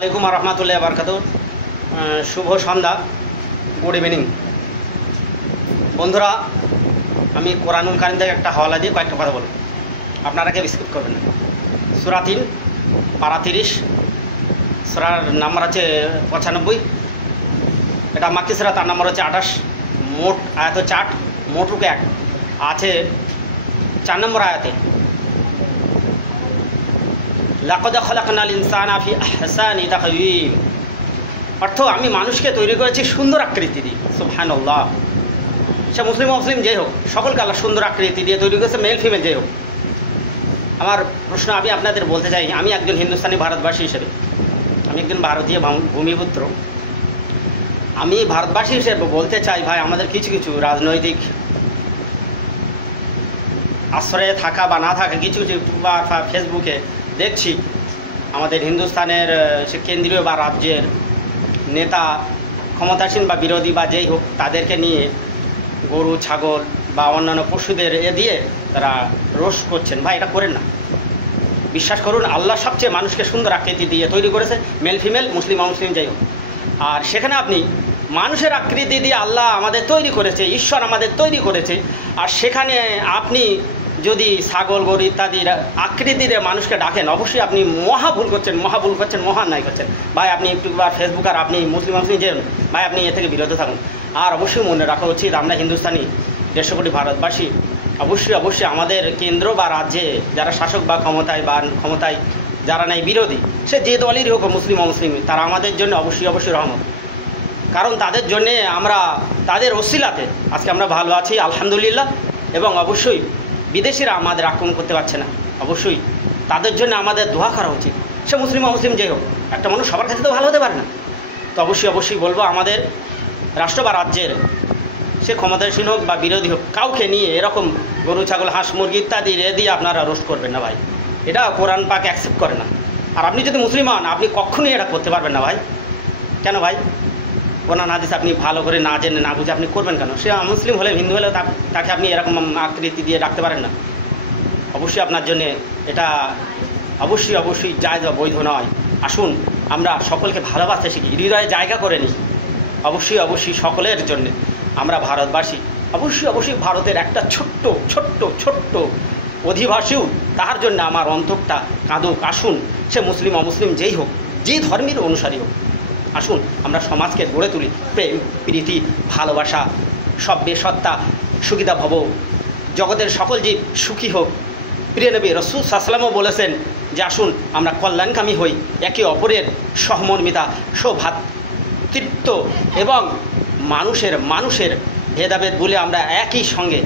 আলাইকুম রহমতুল্লাহ বারকাত। শুভ সন্ধ্যা, good evening বন্ধুরা। আমি কোরআনুল কারীম থেকে একটা হাওয়ালা দিয়ে কয়েকটা কথা বলব, আপনারা কেউ স্কিপ করবেন না। সূরা 3 পারা 30, সূরার নাম্বার আছে 95। এটা মাক্কি সূরা, তার নাম্বার হচ্ছে 28, মোট আয়াত হচ্ছে 8, মোট রুকু 1 আছে। 4 নম্বর আয়াতে লাকাদ খালাকনাল ইনসানা ফি আহসানি তাকওয়িম, অর্থ আমি মানুষকে তৈরি করেছি সুন্দর আকৃতি দিয়ে। সুবহানাল্লাহ। সে মুসলিম অমুসলিম যেই হোক, সকলকে আল্লাহ সুন্দর আকৃতি দিয়ে তৈরি করেছে, মেল ফিমেল যেই হোক। আমার প্রশ্ন আমি আপনাদের বলতে চাই, আমি একজন হিন্দুস্তানি ভারতবাসী হিসেবে, আমি একজন ভারতীয় ভূমিপুত্র, আমি ভারতবাসী হিসেবে বলতে চাই ভাই, আমাদের কিছু কিছু রাজনৈতিক আশ্রয়ে থাকা বা না থাকা কিছু কিছু ইউটিউবার বা ফেসবুকে দেখছি আমাদের হিন্দুস্তানের সে কেন্দ্রীয় বা রাজ্যের নেতা, ক্ষমতাসীন বা বিরোধী বা যেই হোক, তাদেরকে নিয়ে গরু ছাগল বা অন্যান্য পশুদের দিয়ে তারা রোস্ট করছেন। ভাই এটা করেন না। বিশ্বাস করুন, আল্লাহ সবচেয়ে মানুষকে সুন্দর আকৃতি দিয়ে তৈরি করেছে, মেল ফিমেল, মুসলিম অমুসলিম যাই হোক। আর সেখানে আপনি মানুষের আকৃতি দিয়ে আল্লাহ আমাদের তৈরি করেছে, ঈশ্বর আমাদের তৈরি করেছে, আর সেখানে আপনি যদি ছাগল গরু ইত্যাদির আকৃতিতে মানুষকে ডাকেন, অবশ্যই আপনি মহা ভুল করছেন, মহা অন্যায় করছেন। ভাই আপনি ইউটিউবার ফেসবুক আর আপনি মুসলিম যে ভাই, আপনি এ থেকে বিরত থাকুন। আর অবশ্যই মনে রাখা উচিত, আমরা হিন্দুস্তানি 150 কোটি ভারতবাসী, অবশ্যই আমাদের কেন্দ্র বা রাজ্যে যারা শাসক বা ক্ষমতায় যারা নেই বিরোধী, সে যে দলেরই হোক, মুসলিম অমুসলিম, তারা আমাদের জন্য অবশ্যই রহমত। কারণ তাদের জন্যে আমরা, তাদের ওসিলাতে আজকে আমরা ভালো আছি আলহামদুলিল্লাহ। এবং অবশ্যই বিদেশিরা আমাদের আক্রমণ করতে পারছে না। অবশ্যই তাদের জন্য আমাদের দোয়া করা উচিত। সে মুসলিম অমুসলিম যেই হোক, একটা মানুষ সবার কাছে তো ভালো হতে পারে না। তো অবশ্যই বলবো, আমাদের রাষ্ট্র বা রাজ্যের সে ক্ষমতাসীন হোক বা বিরোধী হোক, কাউকে নিয়ে এরকম গরু ছাগল হাঁস মুরগি ইত্যাদি দিয়ে আপনারা রোস্ট করবেন না ভাই। এটা কোরআন পাক অ্যাকসেপ্ট করে না। আর আপনি যদি মুসলিম হন, আপনি কখনোই এটা করতে পারবেন না ভাই। কেন ভাই? কোরআন হাদিস আপনি ভালো করে না জেনে না বুঝে আপনি করবেন কেন? সে মুসলিম হলে হিন্দু হলেও তাকে আপনি এরকম আকৃতি দিয়ে রাখতে পারেন না। অবশ্যই আপনার জন্যে এটা অবশ্যই জায়েজ বা বৈধ নয়। আসুন আমরা সকলকে ভালোবাসতে শিখি, হৃদয়ে জায়গা করে নিই। অবশ্যই সকলের জন্যে আমরা ভারতবাসী, অবশ্যই ভারতের একটা ছোট্ট অধিবাসীও, তাহার জন্য আমার অন্তরটা কাঁদুক। আসুন সে মুসলিম অমুসলিম যেই হোক, যে ধর্মের অনুসারী হোক, আসুন আমরা সমাজকে গড়ে তুলি প্রেম প্রীতি ভালোবাসা, সভ্যে সত্তা সুখিতা ভব, জগতের সকল জীব সুখী হোক। প্রিয় নবী রাসূল সাল্লাল্লাহু আলাইহি ওয়াসাল্লাম বলেছেন যে আসুন আমরা কল্যাণকামী হই, একে অপরের সহমর্মিতা, সৌভ্রাতৃত্ব এবং মানুষের ভেদাভেদ বলে আমরা একই সঙ্গে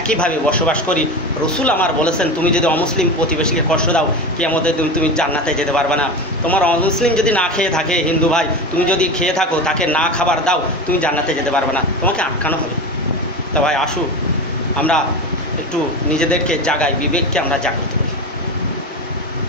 একইভাবে বসবাস করি। রসুল আমার বলেছেন, তুমি যদি অমুসলিম প্রতিবেশীকে কষ্ট দাও, কিয়ামতের দিন তুমি জান্নাতে যেতে পারবে না। তোমার অমুসলিম যদি না খেয়ে থাকে, হিন্দু ভাই তুমি যদি খেয়ে থাকো, তাকে না খাবার দাও, তুমি জান্নাতে যেতে পারবে না, তোমাকে আটকানো হবে। তা ভাই আসুন আমরা একটু নিজেদেরকে জাগাই, বিবেককে আমরা জাগ্রত